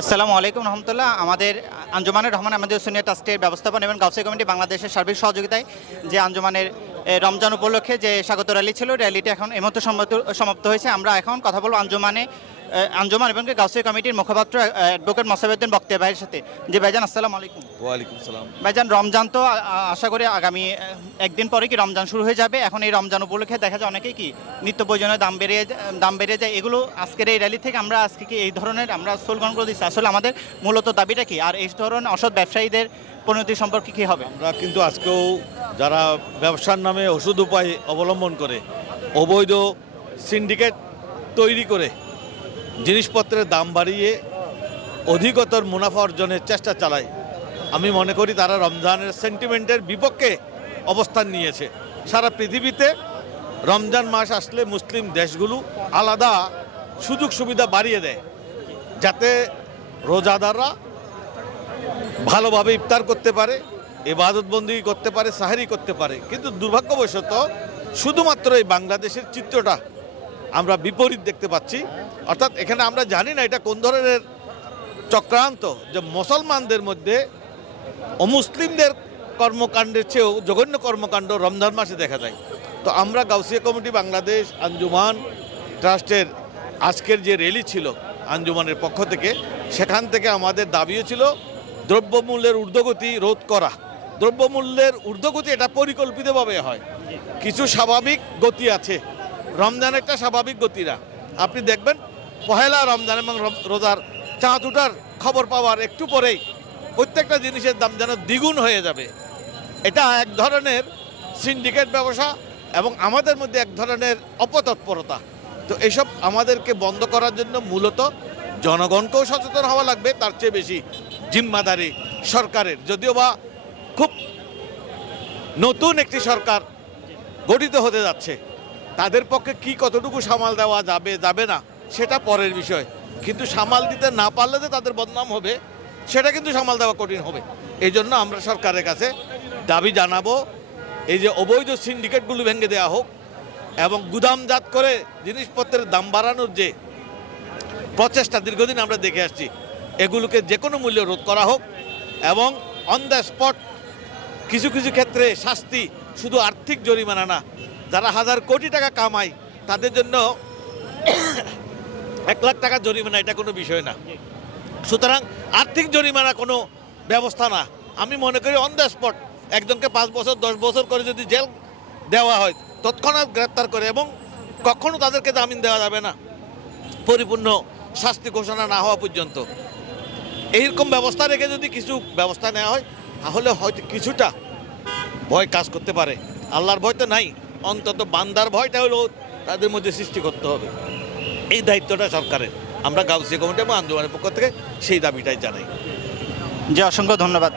আসসালামু আলাইকুম রহমতুল্লাহ। আমাদের আঞ্জুমানের রহমান আমাদের সিনিয়র ট্রাস্টের ব্যবস্থাপনা এবং গাউসাই কমিটি বাংলাদেশের সার্বিক সহযোগিতায় যে আঞ্জুমানের রমজান উপলক্ষে যে স্বাগত র্যালি ছিল র্যালিটি এখন এই মুহূর্তে সমাপ্ত- সমাপ্ত হয়েছে। আমরা এখন কথা বলব আঞ্জুমানে আঞ্জুমান এবং গাউসিয়া কমিটির মুখপাত্র অ্যাডভোকেট মোসাবেদ্দিন বক্তিয়া ভাইয়ের সাথে। যে ভাইজান আসসালাম আলাইকুম। ওয়ালাইকুম সালাম। ভাইজান রমজান তো আশা করি আগামী একদিন পরে কি রমজান শুরু হয়ে যাবে? এখন এই রমজান উপলক্ষে দেখা যায় অনেকেই কি নিত্য প্রয়োজনীয় দাম বেড়ে দাম বেড়ে যায়। এগুলো আজকের এই র্যালি থেকে আমরা আজকে কি এই ধরনের আমরা স্লোগান করে দিচ্ছি? আসলে আমাদের মূলত দাবিটা কি? আর এই ধরনের অসৎ ব্যবসায়ীদের পরিণতি সম্পর্কে কি হবে? আমরা কিন্তু আজকেও যারা ব্যবসার নামে ওষুধ উপায় অবলম্বন করে, অবৈধ সিন্ডিকেট তৈরি করে জিনিসপত্রের দাম বাড়িয়ে অধিকতর মুনাফা অর্জনের চেষ্টা চালায়, আমি মনে করি তারা রমজানের সেন্টিমেন্টের বিপক্ষে অবস্থান নিয়েছে। সারা পৃথিবীতে রমজান মাস আসলে মুসলিম দেশগুলো আলাদা সুযোগ সুবিধা বাড়িয়ে দেয়, যাতে রোজাদাররা ভালোভাবে ইফতার করতে পারে এবাদতবন্দি করতে পারে, সাহারি করতে পারে, কিন্তু দুর্ভাগ্যবশত শুধুমাত্র এই বাংলাদেশের চিত্রটা আমরা বিপরীত দেখতে পাচ্ছি। অর্থাৎ এখানে আমরা জানি না এটা কোন ধরনের চক্রান্ত, যে মুসলমানদের মধ্যে অমুসলিমদের কর্মকাণ্ডের চেয়েও জঘন্য কর্মকাণ্ড রমজান মাসে দেখা যায়। তো আমরা গাউসিয়া কমিটি বাংলাদেশ, আঞ্জুমান ট্রাস্টের আজকের যে র্যালি ছিল আঞ্জুমানের পক্ষ থেকে, সেখান থেকে আমাদের দাবিও ছিল দ্রব্যমূল্যের ঊর্ধ্বগতি রোধ করা। দ্রব্যমূল্যের ঊর্ধ্বগতি এটা পরিকল্পিতভাবে হয়। কিছু স্বাভাবিক গতি আছে। রমজান একটা স্বাভাবিক গতি না। আপনি দেখবেন, পহেলা রমজান এবং রোজার চাঁদ উঠার খবর পাওয়ার একটু পরেই প্রত্যেকটা জিনিসের দাম যেন দ্বিগুণ হয়ে যাবে। এটা এক ধরনের সিন্ডিকেট ব্যবসা এবং আমাদের মধ্যে এক ধরনের অপতৎপরতা। তো এসব আমাদেরকে বন্ধ করার জন্য মূলত জনগণকেও সচেতন হওয়া লাগবে, তার চেয়ে বেশি জিম্মাদারি সরকারের। যদিও বা খুব নতুন একটি সরকার গঠিত হতে যাচ্ছে। তাদের পক্ষে কি কতটুকু সামাল দেওয়া যাবে যাবে না, সেটা পরের বিষয়। কিন্তু সামাল দিতে না পারলে যে তাদের বদনাম হবে, সেটা কিন্তু সামাল দেওয়া কঠিন হবে। এই জন্য আমরা সরকারের কাছে দাবি জানাব, এই যে অবৈধ সিন্ডিকেটগুলো ভেঙে দেওয়া হোক এবং গুদামজাত করে জিনিসপত্রের দাম বাড়ানোর যে প্রচেষ্টা দীর্ঘদিন আমরা দেখে আসছি, এগুলোকে যে কোনো মূল্যে রোধ করা হোক এবং অন দ্য স্পট কিছু কিছু ক্ষেত্রে শাস্তি শুধু আর্থিক জরিমানা না, যারা হাজার কোটি টাকা কামায়, তাদের জন্য এক লাখ টাকা জরিমানা এটা কোনো বিষয় না। সুতরাং আর্থিক জরিমানা কোনো ব্যবস্থা না। আমি মনে করি অন দ্য স্পট একজনকে পাঁচ বছর, দশ বছর করে যদি জেল দেওয়া হয়, তৎক্ষণাৎ গ্রেপ্তার করে এবং কখনো তাদেরকে জামিন দেওয়া যাবে না। পরিপূর্ণ শাস্তি ঘোষণা না হওয়া পর্যন্ত। এইরকম ব্যবস্থা রেখে যদি কিছু ব্যবস্থা নেওয়া হয় তাহলে হয়তো কিছুটা ভয় কাজ করতে পারে। আল্লাহর ভয় তো নাই, অন্তত বান্দার ভয়টা হলেও তাদের মধ্যে সৃষ্টি করতে হবে। এই দায়িত্বটা সরকারের। আমরা গাউসিয়া কমিটি এবং আন্দোলনের পক্ষ থেকে সেই দাবিটাই জানাই। যে অসংখ্য ধন্যবাদ।